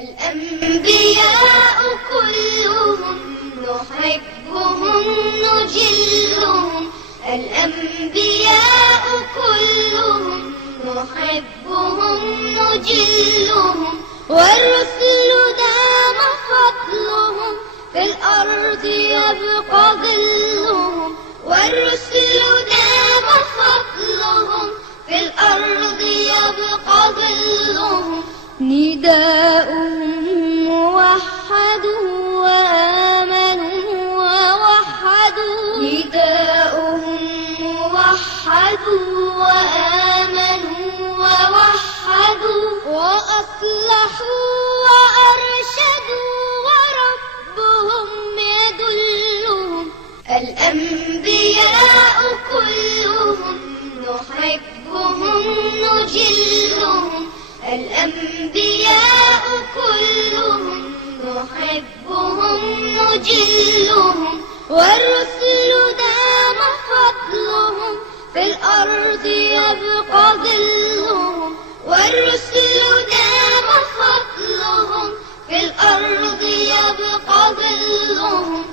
الأنبياء كلهم نحبهم نجلهم، الأنبياء كلهم نحبهم نجلهم، والرسل دام فضلهم في الأرض يبقى ظلهم، والرسل دام فضلهم في الأرض يبقى ظلهم. نداؤهم موحد وآمنوا ووحدوا، نداؤهم موحد وآمنوا ووحدوا، وأصلحوا وأرشدوا وربهم يدلهم. الأنبياء كلهم نحبهم نجلهم، الأنبياء كلهم نحبهم نجلهم، والرسل دام فضلهم في الأرض يبقى ظلهم، والرسل دام فضلهم في الأرض يبقى ظلهم.